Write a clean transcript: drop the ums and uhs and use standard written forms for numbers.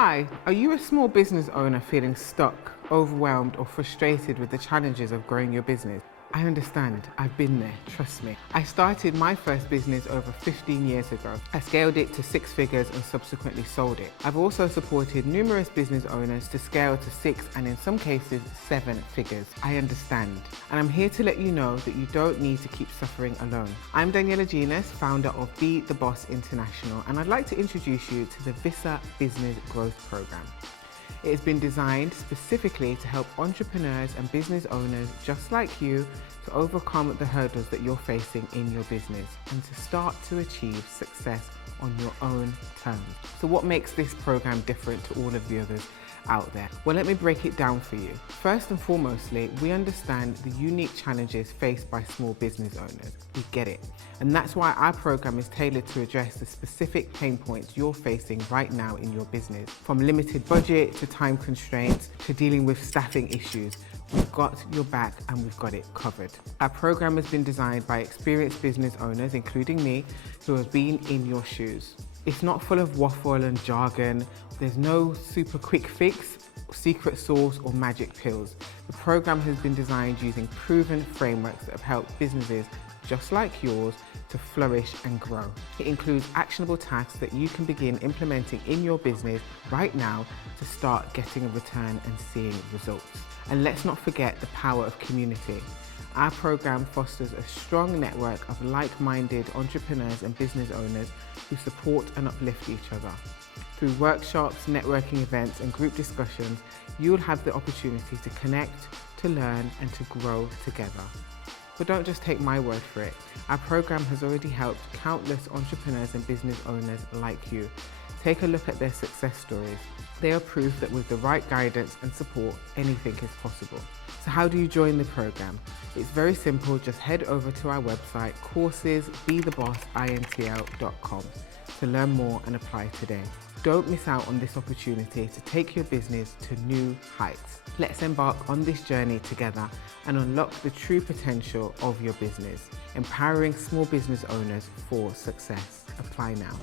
Hi, are you a small business owner feeling stuck, overwhelmed, or frustrated with the challenges of growing your business? I understand. I've been there, trust me. I started my first business over 15 years ago. I scaled it to 6 figures and subsequently sold it. I've also supported numerous business owners to scale to 6 and in some cases 7 figures. I understand. And I'm here to let you know that you don't need to keep suffering alone. I'm Daniela Genas, founder of Be The Boss International, and I'd like to introduce you to the VISSA Business Growth Programme. It has been designed specifically to help entrepreneurs and business owners just like you to overcome the hurdles that you're facing in your business and to start to achieve success on your own terms. So what makes this program different to all of the others out there? Well, let me break it down for you. First and foremostly, we understand the unique challenges faced by small business owners. We get it. And that's why our program is tailored to address the specific pain points you're facing right now in your business. From limited budget to time constraints to dealing with staffing issues, we've got your back and we've got it covered. Our program has been designed by experienced business owners, including me, who have been in your shoes. It's not full of waffle and jargon. There's no super quick fix, secret sauce or magic pills. The program has been designed using proven frameworks that have helped businesses just like yours to flourish and grow. It includes actionable tasks that you can begin implementing in your business right now to start getting a return and seeing results. And let's not forget the power of community. Our program fosters a strong network of like-minded entrepreneurs and business owners who support and uplift each other. Through workshops, networking events, and group discussions, you'll have the opportunity to connect, to learn, and to grow together. But don't just take my word for it. Our program has already helped countless entrepreneurs and business owners like you. Take a look at their success stories. They are proof that with the right guidance and support, anything is possible. So how do you join the program? It's very simple. Just head over to our website, coursesbethebossintl.com, to learn more and apply today. Don't miss out on this opportunity to take your business to new heights. Let's embark on this journey together and unlock the true potential of your business, empowering small business owners for success. Apply now.